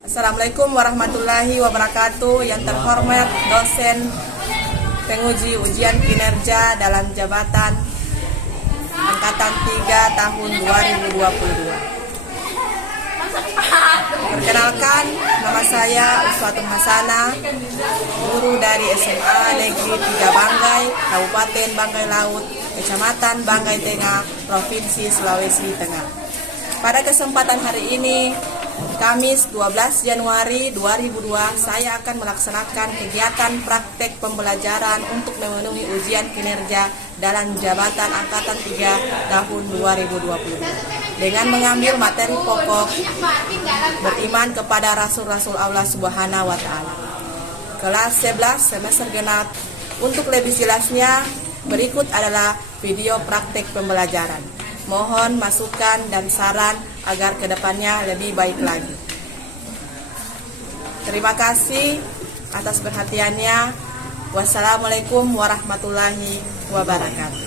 Assalamualaikum warahmatullahi wabarakatuh. Yang terhormat dosen penguji ujian kinerja dalam jabatan Angkatan 3 tahun 2022. Perkenalkan, nama saya Uswatun Hasanah, guru dari SMA Negeri 3 Banggai, Kabupaten Banggai Laut, Kecamatan Banggai Tengah, Provinsi Sulawesi Tengah. Pada kesempatan hari ini, Kamis 12 Januari 2002, saya akan melaksanakan kegiatan praktek pembelajaran untuk memenuhi ujian kinerja dalam jabatan Angkatan 3 tahun 2022 dengan mengambil materi pokok beriman kepada Rasul-Rasul Allah Subhanahu wa Ta'ala. Kelas 11 semester genap. Untuk lebih jelasnya, berikut adalah video praktek pembelajaran. Mohon masukan dan saran agar kedepannya lebih baik lagi. Terima kasih atas perhatiannya. Wassalamualaikum warahmatullahi wabarakatuh.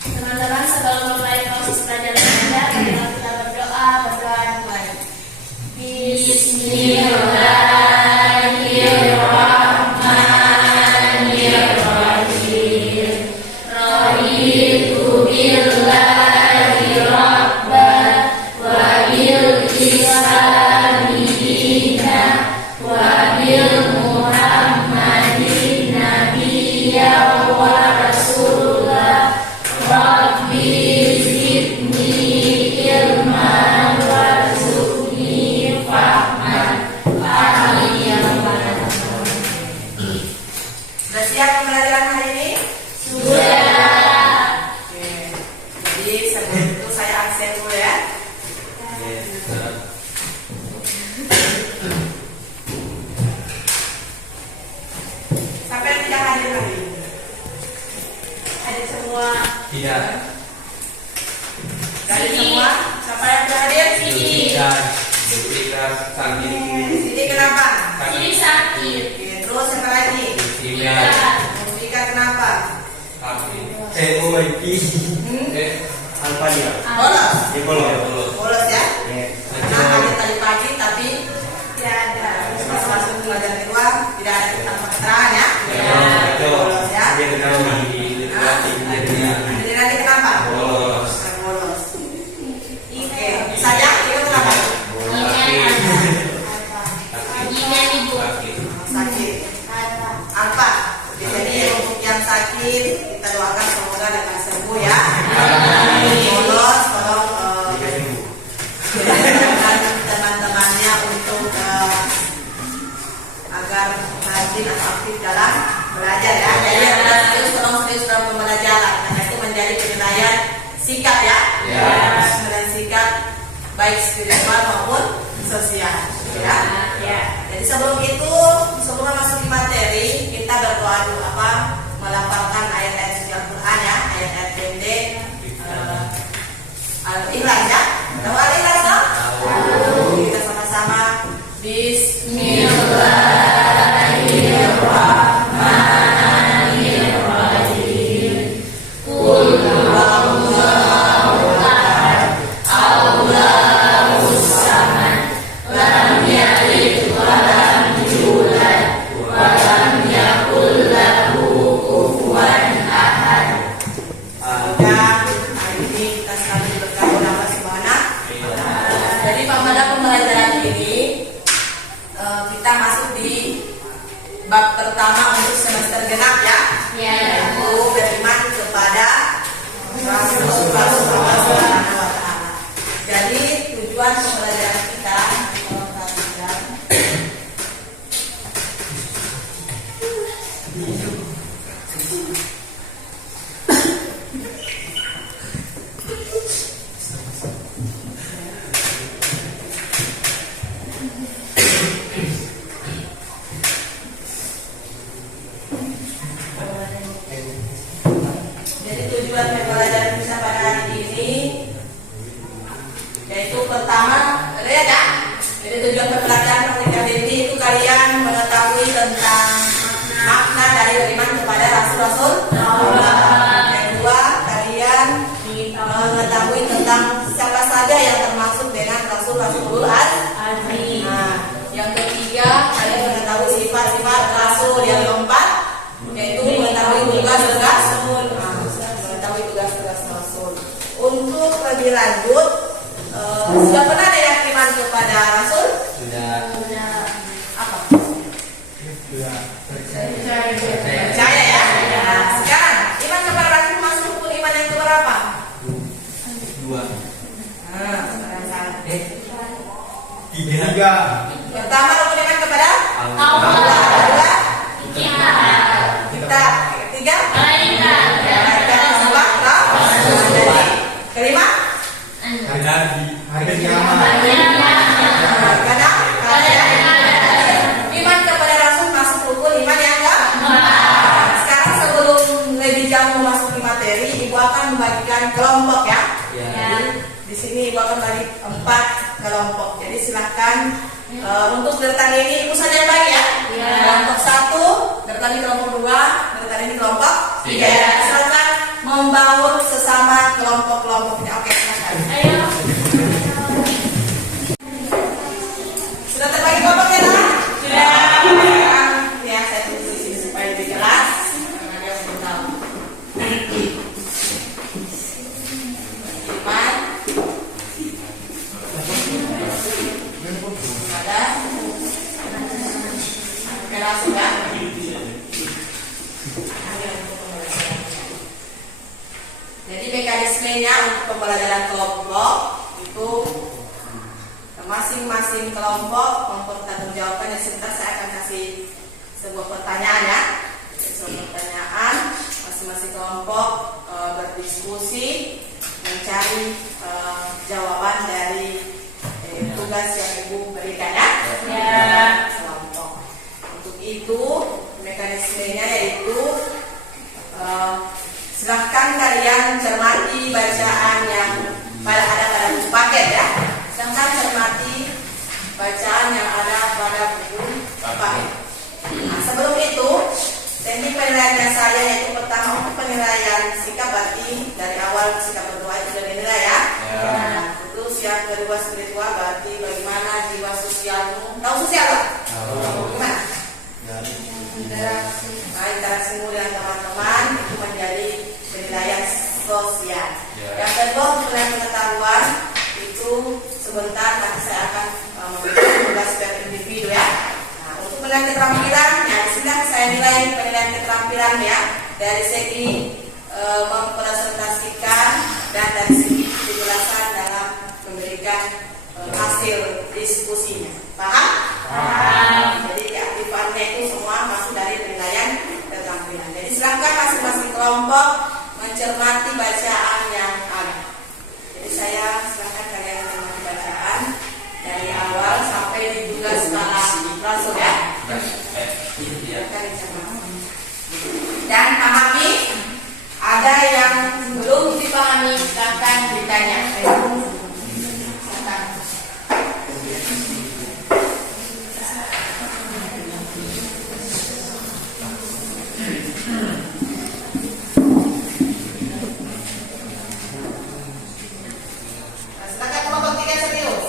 Teman-teman, sebelum memulai proses pelajaran Anda, marilah kita berdoa yang baik. Bismillahirrahmanirrahim. Raditu billahi rabban wa bil islami dinan wa bil muhammadin nabiyyan wa rasulullah. Rabbi zidni ilman warzuqni fahman. Sudah siap pembelajaran hari ini? Sudah. Oke. Jadi sebelum itu saya absen dulu ya. Siapa yang tidak hadir hari ini? Hadir semua? Tidak. Hadir semua? Siapa yang tidak hadir? Tidak sakit. Sini kenapa? Ini sakit. Oke, terus siapa lagi? Tidak. Mustika kenapa? Sakit. Apa dia? Bolos. Dia bolos. Bolos ya? Karena hadir tadi pagi tapi Tidak ada. masuk pelajaran kedua tidak ada tanpa keterangan ya? Bolos ya? Dia ketahui. Hadir lagi kenapa? Bolos. Bolos. Oke, saja itu kenapa? Giginya ibu. Sakit. Apa? Oke, jadi untuk yang sakit kita doakan semoga dapat sembuh ya. Bolos, tolong teman-temannya untuk agar rajin atau aktif dalam belajar ya. Jadi yang benar serius tolong serius dalam pembelajaran karena itu menjadi penilaian sikap ya. Penilaian sikap baik spiritual maupun sosial ya. Jadi sebelum masuk di materi kita berdoa dulu melafalkan ayat-ayat suci Al-Quran ya, ayat-ayat pendek Al-Ikhlas ya. Tahu Al-Ikhlas dong? Kita sama-sama. Bismillahirrahmanirrahim. Qul huwallahu ahad, Allahus samad, lam yalid wa lam yulad wa lam yakul lahu kufuwan ahad. Semoga hari ini kita selalu diberkahi oleh Allah Subhanahu. Jadi pada pembelajaran ini kita masuk di bab pertama untuk semester genap ya. Yaitu beriman kepada Rasul-Rasul Allah Subhanahu wa Ta'ala. Jadi tujuan pembelajaran kita kalau perhatikan tujuan pembelajaran pernikahan ini itu kalian mengetahui tentang makna dari beriman kepada Rasul-Rasul Allah. Yang kedua, kalian mengetahui tentang siapa saja yang termasuk dengan Rasul-Rasul Azmi. Nah, yang ketiga, kalian mengetahui sifat-sifat Rasul yang keempat, yaitu mengetahui tugas-tugas Rasul. Untuk lebih lanjut, sudah pernah ada yang iman kepada Rasul? Sudah. Apa? Percaya ya. Nah, sekarang iman kepada Rasul masuk rukun iman yang keberapa? 2. Nah, sekarang salah. 3. Pertama rukun iman kepada Allah. kedua Kita. kita, ketiga Malaikat. malaikat, keempat Rasul. Kelima Hari kiamat. kadang iman kepada Rasul masuk rukun iman yang keempat. Sekarang sebelum lebih jauh memasuki materi, ibu akan membagikan kelompok ya. Jadi di sini ibu akan bagi 4 kelompok. Jadi silahkan untuk deretan ini ibu saja yang bagi ya. Kelompok 1, deretan ini kelompok 2, deretan ini kelompok 3. Silahkan membangun sesama kelompok-kelompoknya. Oke, silahkan. Ayo. Sudah terbagi kelompoknya kan? Sudah. Ya, saya tulis di sini supaya lebih jelas. Karena dia belum tahu. Iman. Ada. Merah sudah. Jadi mekanismenya untuk pembelajaran kelompok itu masing-masing kelompok mempertanggungjawabkan. Sebentar saya akan kasih sebuah pertanyaan ya. Sebuah pertanyaan, masing-masing kelompok berdiskusi mencari jawaban dari tugas yang ibu berikan ya. Kelompok. Untuk itu mekanismenya yaitu silahkan kalian cermati bacaan yang ada pada buku paket ya. Silahkan cermati bacaan yang ada pada buku paket. Nah, sebelum itu, teknik penilaian saya yaitu pertama untuk penilaian sikap, berarti dari awal sikap berdoa itu sudah dinilai ya. Nah, terus yang kedua spiritual, berarti bagaimana jiwa sosialmu. Tahu sosial Pak? Gimana? Interaksimu dengan teman-teman itu menjadi penilaian sosial. Yang kedua untuk pengetahuan itu sebentar nanti saya akan memberikan tugas per individu ya. Nah, untuk penilaian keterampilan, ya sudah saya nilai penilaian keterampilan ya dari segi mempresentasikan dan dari segi kejelasan dalam memberikan hasil diskusinya. Paham? Jadi keaktifannya itu semua masuk dari penilaian keterampilan. Jadi silakan masing-masing kelompok mencermati bacaan yang ada. Jadi saya silakan kalian mencermati bacaan dari awal sampai di tugas skala Rasul ya. Silakan dicermati. Dan pahami. Ada yang belum dipahami silakan ditanya. Silakan. Silakan kelompok 3 serius.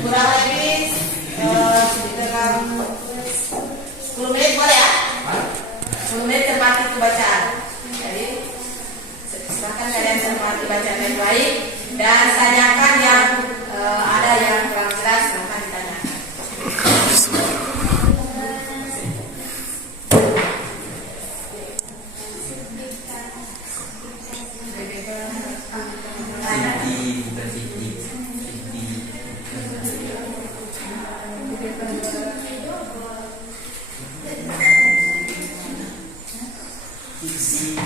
Kurang lebih dalam 10 menit boleh ya? 10 menit cermati itu bacaan. Jadi silakan kalian cermati. cermati bacaan yang baik dan tanyakan yang ada yang kurang jelas, silahkan ditanyakan. Siti, bukan Siti. Siti.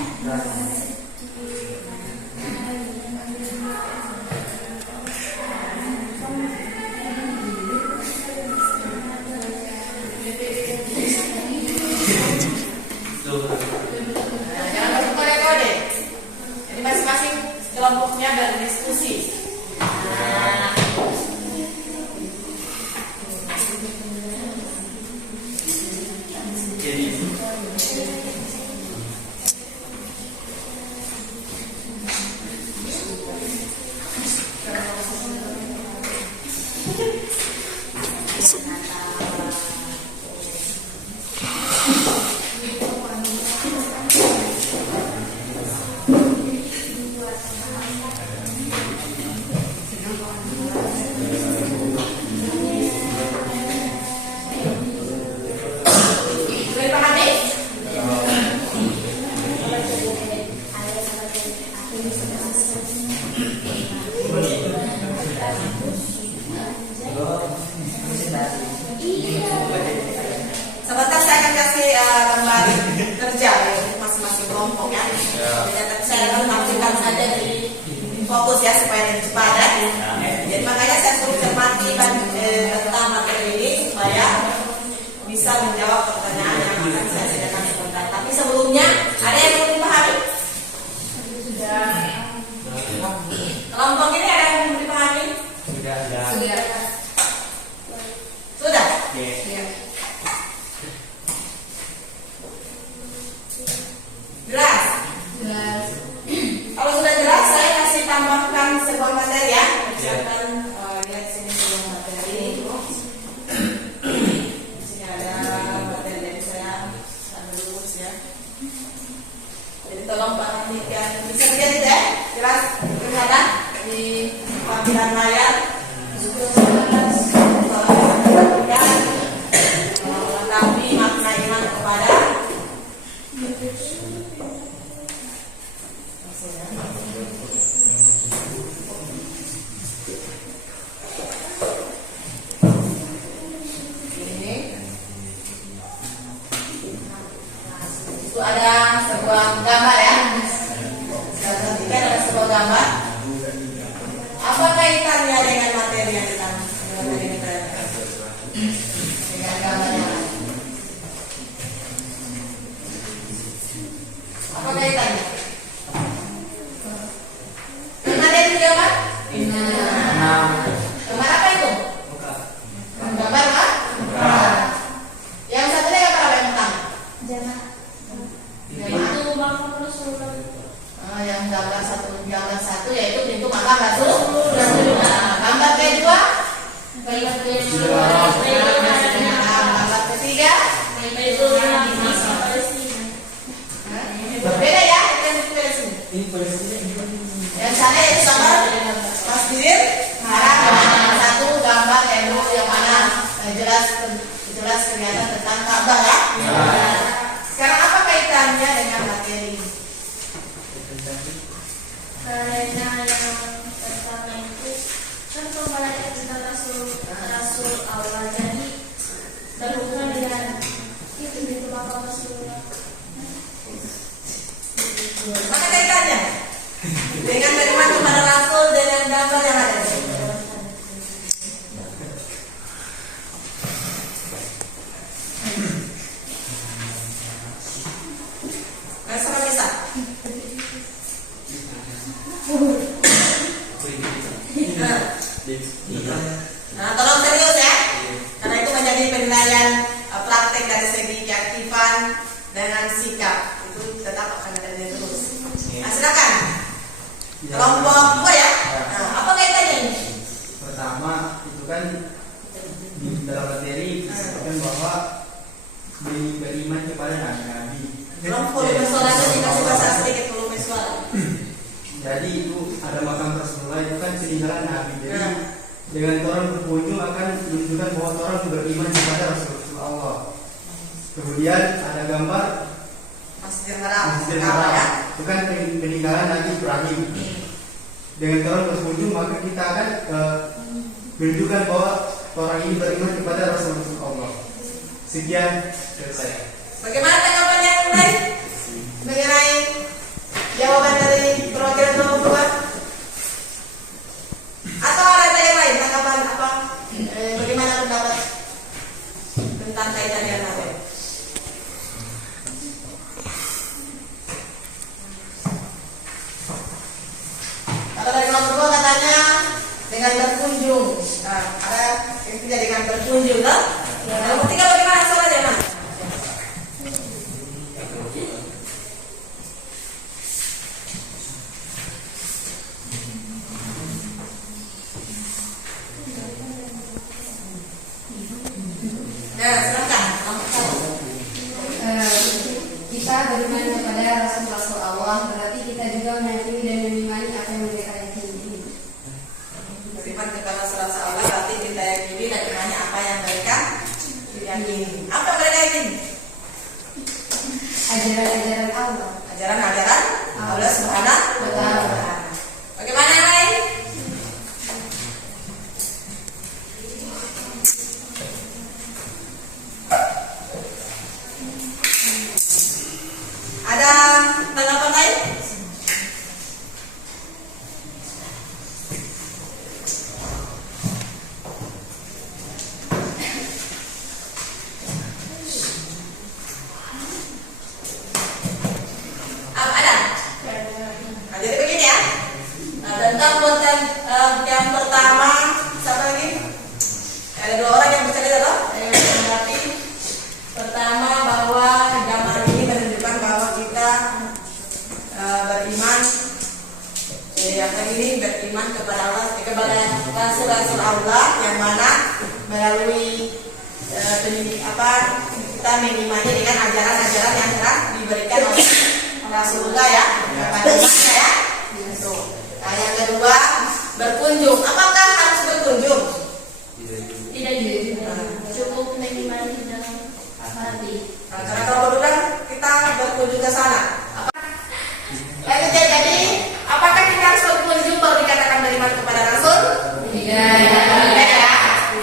Jangan lupa kode. Jadi masing-masing kelompoknya berdiskusi. Jadi Boleh pahami? Sebentar saya akan kasih gambar kerja ya, untuk masing-masing kelompok ya. Tapi saya akan menampilkan saja di fokus ya supaya lebih cepat ya. Jadi makanya saya suruh cermati tentang materi ini supaya bisa menjawab pertanyaan yang akan saya sediakan sebentar. Tapi sebelumnya ada yang belum dipahami? Kelompok ini ada yang belum dipahami? sudah. Sudah? Oke. Jelas? Kalau sudah jelas, saya kasih tambahkan sebuah materi ya. Misalkan lihat sini sebuah materi. Di sini ada materi dari saya sambil lurus ya. Jadi tolong perhatikan. Bisa dilihat itu ya? Jelas kelihatan di tampilan layar. Mengetahui makna iman kepada itu ada sebuah gambar ya. Saya perhatikan ada sebuah gambar. Apa kaitannya dengan materi yang kita dengan gambarnya? Apa kaitannya? Dengan materi gambar? Gambar apa itu? Gambar apa? Yang satunya gambar apa yang pertama? Yang gambar satu yaitu pintu makam Rasul. Gambar kedua, gambar ketiga, berbeda ya. Yang sana itu gambar Masjidil Haram. Satu gambar yang mana jelas kelihatan tentang Ka'bah ya. Sekarang apa kaitannya dengan materi ini? Karena yang pertama itu kan pembahasan tentang Rasul awal, jadi berhubungan dengan itu makam Rasulullah. Apa kaitannya dengan beriman kepada Rasul dengan gambar yang ada di sini? Sama bisa. Nah, tolong serius ya, karena itu menjadi penilaian praktek dari segi keaktifan dengan sikap itu tetap akan ada terus. Nah, silakan kelompok dua ya. Nah, apa kaitannya ini? Pertama itu kan di dalam materi disebutkan bahwa beriman kepada nabi-nabi. Tolong volume suara dikasih bahasa sedikit volume suara. Jadi itu ada makam Rasulullah itu kan peninggalan Nabi. Jadi dengan orang berkunjung akan menunjukkan bahwa orang beriman kepada Rasulullah. Kemudian ada gambar Masjidil Haram. Masjidil Kaabah, Haram. ya. Itu kan peninggalan Nabi Ibrahim. Dengan orang berkunjung maka kita akan menunjukkan bahwa orang ini beriman kepada Rasulullah. Sekian selesai. Bagaimana tanggapan yang lain mengenai jawaban dari perwakilan nomor 2? Atau ada yang lain tanggapan apa? Bagaimana pendapat tentang kaitan dengan apa? Kalau dari nomor 2 katanya dengan berkunjung. Nah, ada yang tidak dengan berkunjung, kan? Nomor 3 bagaimana soalnya, Mas? Ya, silakan. Nomor 1. Kita beriman kepada Rasul-Rasul Allah, berarti kita juga meyakini dan mengimani apa yang mereka yakini. Beriman kepada Rasul Allah berarti kita yakini dan imani apa yang mereka yakini. Apa yang mereka yakini? Ajaran-ajaran Allah. Ajaran-ajaran Allah Subhanahu wa Ta'ala. Bagaimana yang lain? Ada tanggapan lain? Ada? Nah, jadi begini ya. Nah, tentang konten yang pertama, siapa lagi? Ada 2 orang yang bercerita loh. Berarti pertama bahwa gambar ini menunjukkan bahwa kita beriman. Yang ini beriman kepada Allah, kepada Rasul-Rasul Allah yang mana melalui kita mengimani dengan ajaran-ajaran yang telah diberikan oleh Rasulullah ya, kepada umatnya ya. Itu. Nah, yang kedua berkunjung. Apakah harus berkunjung? Tidak juga. Cukup mengimani dalam hati. Nah, karena kalau dulu kan kita berkunjung ke sana. Jadi apakah kita harus berkunjung baru dikatakan beriman kepada Rasul? Tidak. Tidak ya.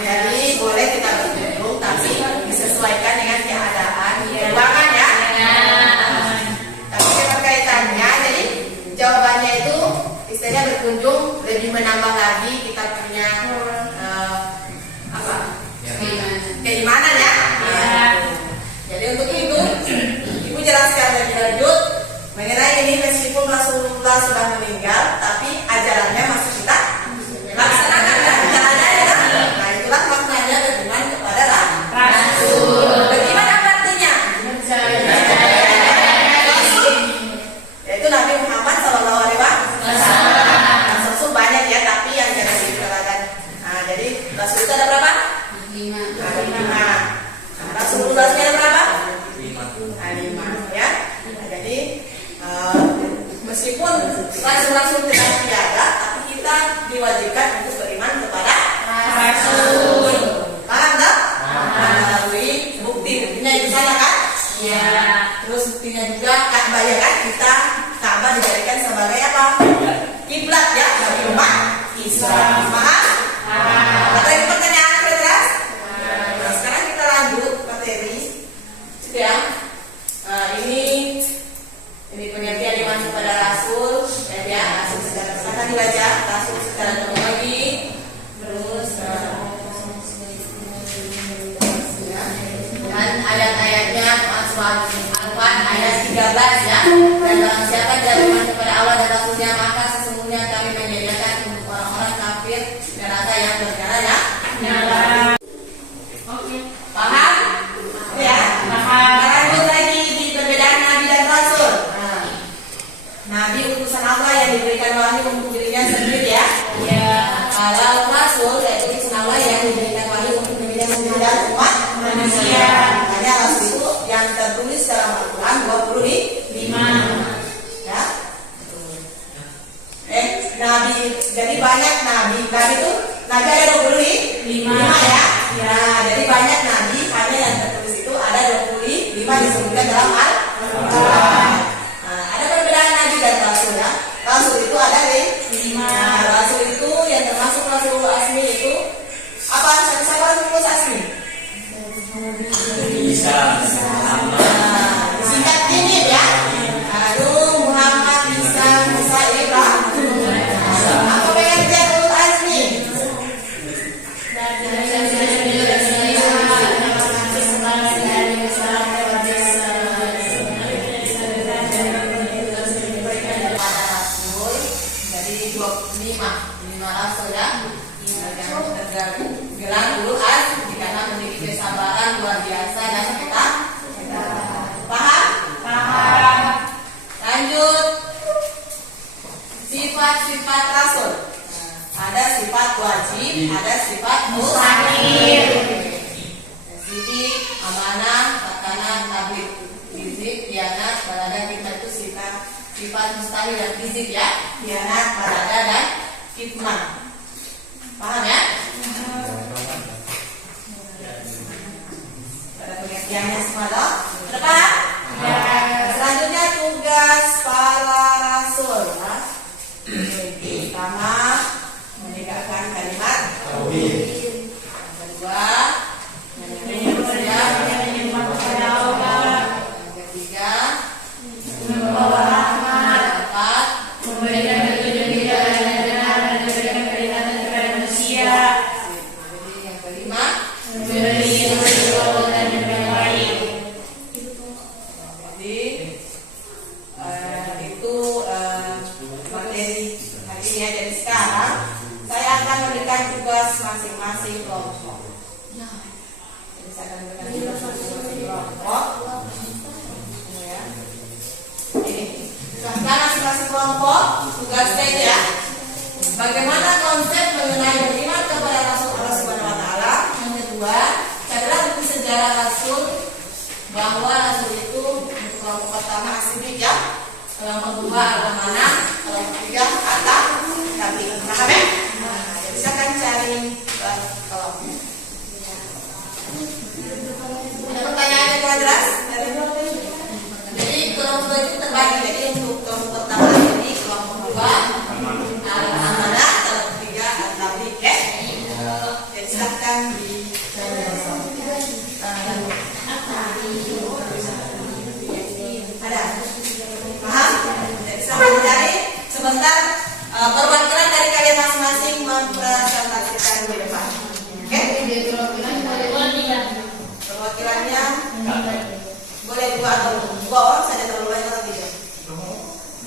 Jadi boleh kita berkunjung, tapi disesuaikan dengan keadaan ruangan ya. Tapi keterkaitannya, jadi jawabannya itu istilahnya berkunjung lebih menambah lagi kita punya keimanan ya. Jadi untuk itu Ibu jelaskan lebih lanjut mengenai ini. Meskipun Rasulullah sudah meninggal, tapi ajarannya masih kita laksanakan dan caranya ya. Nah, itulah maknanya beriman kepada Rasul. Beriman apa artinya? Rasul, yaitu Nabi Muhammad SAW. Rasul banyak ya, tapi yang jadi dikatakan. Nah, jadi Rasul itu ada berapa? 5. Nah, Rasulullah ada berapa? 5. 5 ya. Nah, jadi meskipun Rasul-Rasul tidak tiada, tapi kita diwajibkan untuk beriman kepada Rasul. Paham tak? Melalui buktinya itu saja kan? Ya. Terus buktinya juga Ka'bah ya kan? Ka'bah dijadikan sebagai apa? Kiblat ya bagi umat Islam. Paham? Ada yang pertanyaan keras? Nah, sekarang kita lanjut materi. Ya. Ini pengertian iman kepada Rasul, ya, Rasul secara silakan dibaca, Rasul secara kronologi, terus dan ayat-ayatnya Al-Quran ayat 13 ya. Dan barang siapa tidak beriman kepada Allah dan Rasulnya, maka sesungguhnya kami menyediakan untuk orang-orang kafir neraka yang bernyala ya. Oke. Paham? Ya. Lanjut lagi di perbedaan Nabi dan Rasul. Nabi utusan Allah yang diberikan wahyu untuk dirinya sendiri ya. Kalau Rasul yaitu utusan Allah yang diberikan wahyu untuk dirinya sendiri dan umat manusia. Makanya Rasul itu yang tertulis dalam Al-Quran 25. Ya. nabi, jadi banyak nabi. Nabi itu nabi ada 25 ya. Nah, jadi banyak nabi, hanya yang tertulis itu ada 25 disebutkan dalam Al-Quran. Nah, ada perbedaan nabi dan rasul ya. Rasul itu ada 5. Nah, rasul itu yang termasuk rasul asmi itu apa? Siapa rasul asmi? Bisa sama. Singkat ini ya. Lalu Muhammad, Isa, Musa, Ibrahim. Apa pengertian ulul azmi? Jadi 25 rasul ya. Yang tergelar ulul azmi karena memiliki kesabaran luar biasa dan kita paham? Lanjut. Sifat-sifat rasul. Ada sifat wajib, ada sifat mustahil. Sidik, amanah, tatanan, tabligh, hizib, khianat, balada, kita itu sifat mustahil dan hizib ya. Khianat, balada dan kitman. Paham ya? Pada pengertiannya semua dong. Depan. Selanjutnya tugas para rasul ya. Pertama, menegakkan kalimat tauhid. Yang kedua, menyembah kepada Allah. Yang ketiga, membawa rahmat. Keempat, memberikan petunjuk di jalan yang benar dan memberikan peringatan kepada manusia. Jadi yang kelima, memberi ilmu dan yang baik. Jadi itu materi hari ini ya. Jadi sekarang saya akan memberikan tugas masing-masing kelompok. Jadi saya akan memberikan tugas masing-masing kelompok. Ya. Ini sekarang masing-masing kelompok tugasnya itu ya. Bagaimana konsep mengenai beriman kepada Rasul Allah Subhanahu Wa Taala. Yang kedua, carilah buku sejarah Rasul bahwa Rasul itu kelompok pertama asidik ya, kelompok kedua agamana, kelompok ketiga tapi paham ya? Jadi silakan cari kelompok. Ada pertanyaan yang kurang jelas? Jadi kelompok itu terbagi. Jadi untuk kelompok pertama ini kelompok kedua agamana, kelompok ketiga tabligh ya. Jadi silakan di ada paham? Jadi sambil mencari sebentar perwakilan dari kalian masing-masing mempresentasikan di depan. Oke? Perwakilannya boleh 2 atau 2 orang saja, terlalu banyak atau tidak?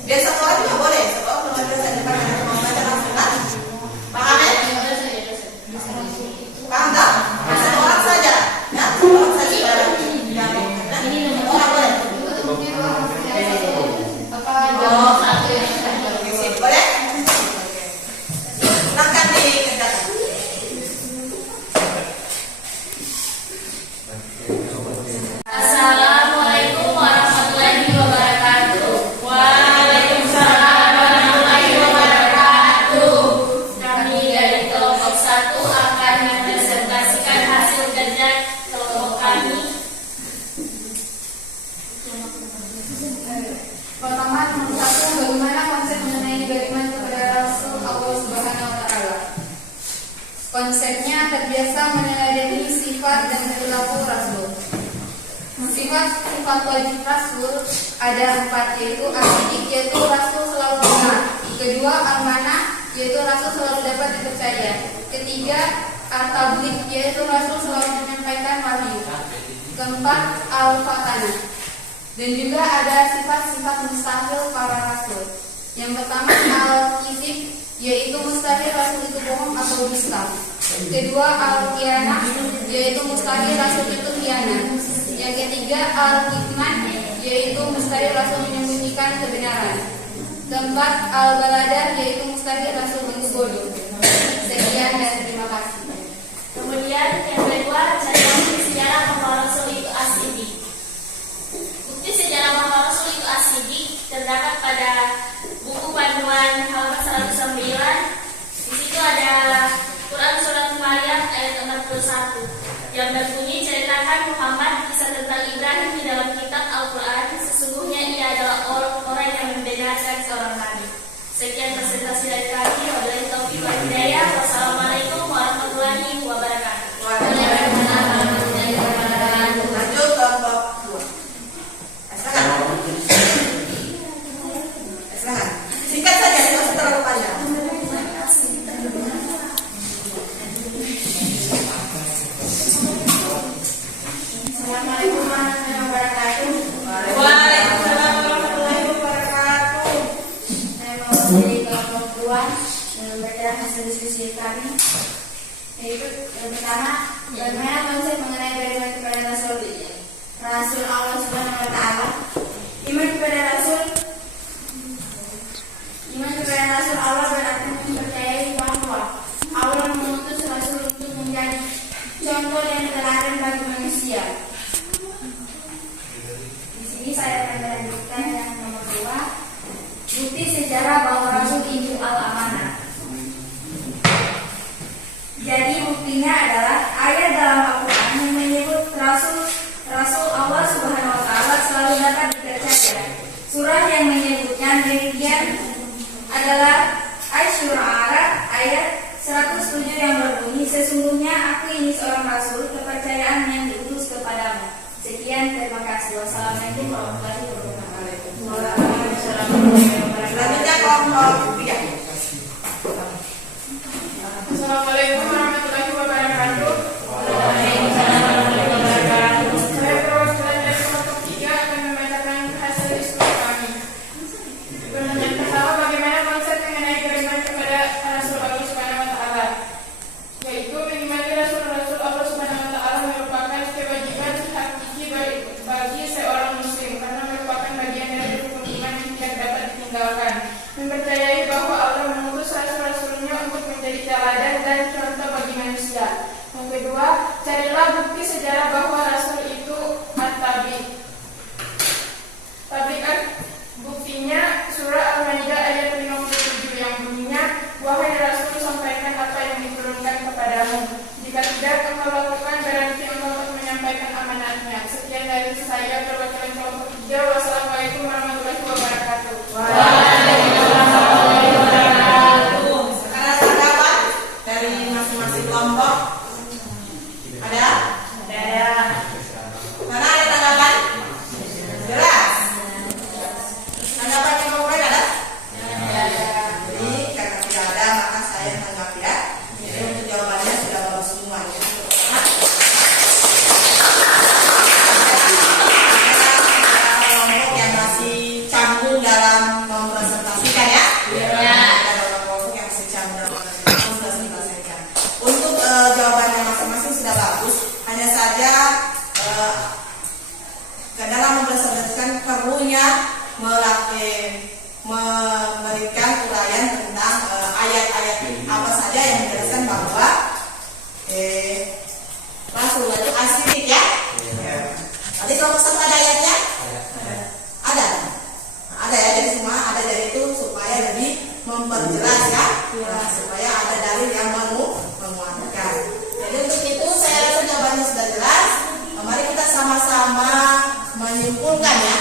Biar 1 orang juga boleh. 1 orang perwakilan saja depan yang mau baca langsung kan? Paham ya? Paham tak? 1 orang saja. Ya, 1 orang saja. Orang boleh. Boleh? Silahkan dikerjakan. Assalamualaikum warahmatullahi wabarakatuh. Waalaikumsalam warahmatullahi wabarakatuh. Kami dari kelompok 1 akan mempresentasikan hasil kerja kelompok kami. Pertama, nomor 1, bagaimana konsep mengenai beriman kepada Rasul Allah Subhanahu Wa Taala. Konsepnya terbiasa meneladani sifat dan perilaku Rasul. Sifat wajib Rasul ada 4, yaitu asidik, yaitu Rasul selalu benar. Kedua, amanah, yaitu Rasul selalu dapat dipercaya. Ketiga, at-tabligh, yaitu Rasul selalu menyampaikan wahyu. Keempat, al-fatanah. Dan juga ada sifat-sifat mustahil para rasul. Yang pertama, al-kizib, yaitu mustahil rasul itu bohong atau dusta. Kedua, al-khianah, yaitu mustahil rasul itu khianat. Yang ketiga, al-kitman, yaitu mustahil rasul menyembunyikan kebenaran. Keempat, al-balada, yaitu mustahil rasul itu bodoh. Sekian dan terima kasih. Kemudian yang kedua, cari bukti sejarah bahwa Rasul itu asidik. Bukti sejarah bahwa Rasul itu asidik terdapat pada buku panduan halaman 109 presentasi dari kami. Wabillahi taufiq wal hidayah. Wassalamualaikum warahmatullahi wabarakatuh. Lanjut kelompok 2. Silakan. Singkat saja, tidak usah terlalu panjang. Assalamualaikum warahmatullahi wabarakatuh. Waalaikumsalam warahmatullahi wabarakatuh. Saya mewakili kelompok 2 berdasarkan hasil diskusi kami. Yaitu yang pertama, bagaimana konsep mengenai beriman kepada Rasul Allah Subhanahu wa Ta'ala. Iman kepada Rasul Allah berarti mempercayai bahwa Allah mengutus Rasul untuk menjadi contoh dan teladan bagi manusia. Di sini saya akan melanjutkan yang nomor 2, bukti sejarah bahwa Rasul itu al-amanah. Jadi buktinya adalah ayat dalam Al-Quran yang menyebut Rasul Allah Subhanahu wa Ta'ala selalu dapat dipercaya. Surah yang menyebutkan demikian adalah Asy-Syu'ara ayat 107 yang berbunyi, sesungguhnya aku ini seorang Rasul kepercayaan yang diutus kepadamu. Sekian, terima kasih. Wassalamualaikum warahmatullahi wabarakatuh. Selanjutnya kelompok 3. Assalamualaikum warahmatullahi wabarakatuh. Saya perwakilan dari kelompok 3 akan membacakan hasil diskusi kami. Yang pertama, bagaimana konsep mengenai beriman kepada Rasul Allah Subhanahu wa Ta'ala, yaitu mengimani Rasul-Rasul Allah Subhanahu wa Ta'ala merupakan kewajiban hakiki bagi seorang muslim karena merupakan bagian dari rukun iman yang tidak dapat ditinggalkan. Mempercayai bahwa Allah mengutus Rasul-Rasulnya untuk menjadi teladan dan contoh bagi manusia. Yang kedua, carilah bukti sejarah bahwa Rasul itu at-tabi'. Tabi'at buktinya surah Al-Maidah ayat 57 yang bunyinya, wahai Rasul, sampaikan apa yang diturunkan kepadamu. Jika tidak engkau lakukan, berarti engkau menyampaikan amanatnya. Sekian dari saya, perwakilan kelompok 3. Wassalamualaikum warahmatullahi wabarakatuh. Sekarang tanggapan dari masing-masing kelompok. Ada? Mana ada tanggapan? Jelas? Tanggapan yang konkret ada? Jadi karena tidak ada maka saya tanggapi ya. Jadi untuk jawabannya sudah bagus semua ya. Kelompok yang masih canggung dalam mempresentasikan ya. Ada kelompok yang masih canggung dalam mempresentasikan. Untuk jawabannya masing-masing sudah bagus. Hanya saja ke dalam mempresentasikan perlunya memberikan uraian tentang ayat-ayat apa saja yang menjelaskan bahwa Rasulullah itu asidik ya. Tadi kelompok 1 ada ayatnya? Ada. Ada ya, jadi semua ada dari itu supaya lebih memperjelas ya. Supaya ada dalil yang menguatkan. Jadi untuk itu saya rasa jawabannya sudah jelas. Mari kita sama-sama menyimpulkan ya.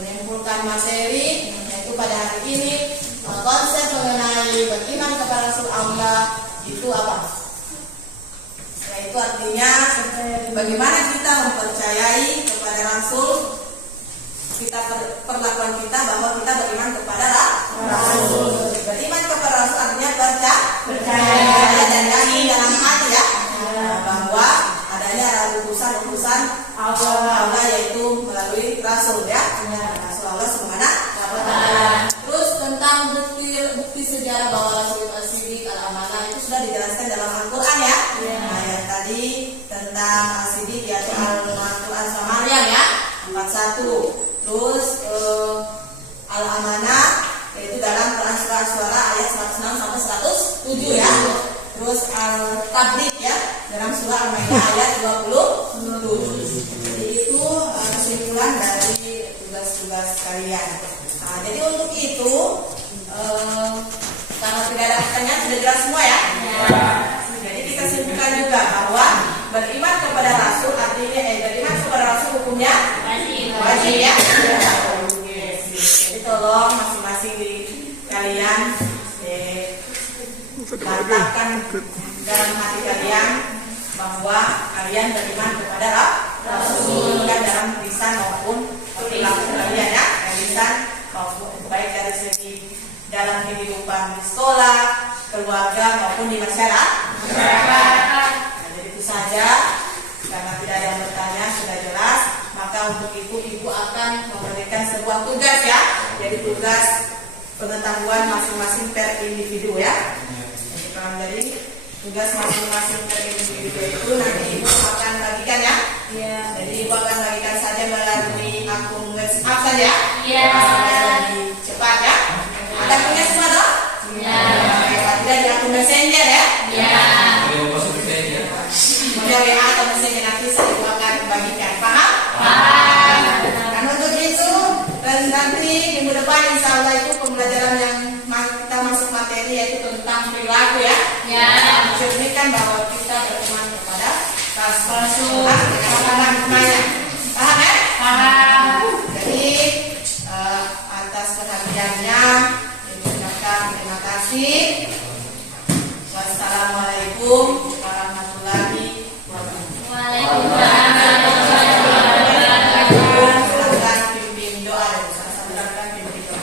Menyimpulkan materi yaitu pada hari ini konsep mengenai beriman kepada Rasul Allah itu apa? Yaitu artinya bagaimana kita mempercayai kepada Rasul, kita perlakuan kita bahwa kita beriman kepada Rasul. Beriman kepada Rasul artinya percaya dan yakin dalam hati ya bahwa adanya utusan Allah yaitu melalui Rasul ya. Rasul Allah Subhanahu wa Ta'ala. Terus tentang bukti sejarah bahwa Rasul As-Siddiq al-Amanah itu sudah dijelaskan dalam Al-Quran ya. Nah, yang tadi tentang As-Siddiq yaitu Al-Quran sama Maryam ya 41. Terus Al-Amanah yaitu dalam Quran surah Suara ayat 106 sampai 107 ya. Terus Al-Tabliq ya dalam surah Al-Maidah ayat 27. Jadi itu kesimpulan dari tugas-tugas kalian. Nah, jadi untuk itu karena tidak ada pertanyaan sudah jelas semua ya. Jadi kita simpulkan juga bahwa beriman kepada Rasul artinya beriman kepada Rasul hukumnya wajib ya. Jadi tolong masing-masing di kalian Mantapkan dalam hati kalian bahwa kalian beriman kepada Rasul dan dalam lisan maupun perilaku kalian ya, lisan maupun baik dari segi dalam kehidupan di sekolah, keluarga maupun di masyarakat. Nah, jadi itu saja, karena tidak ada yang bertanya sudah jelas. Maka untuk itu ibu akan memberikan sebuah tugas ya, jadi tugas pengetahuan masing-masing per individu ya. Jadi tugas masing-masing per individu itu nanti ibu akan bagikan ya. Jadi ibu akan bagikan saja melalui akun WhatsApp saja. Supaya lebih cepat ya. Ada punya semua dong? Tidak di akun Messenger ya. Punya WA atau Messenger nanti saya ibu akan bagikan. Paham? Dan untuk itu dan nanti minggu depan insya Allah itu pembelajaran yang kita masuk materi yaitu tentang perilaku ya. Mencerminkan bahwa kita berteman kepada Rasul dengan namanya. Paham ya? Jadi atas perhatiannya ibu ucapkan terima kasih. Wassalamualaikum warahmatullahi wabarakatuh. Silakan pimpin doa dan silakan pimpin doa.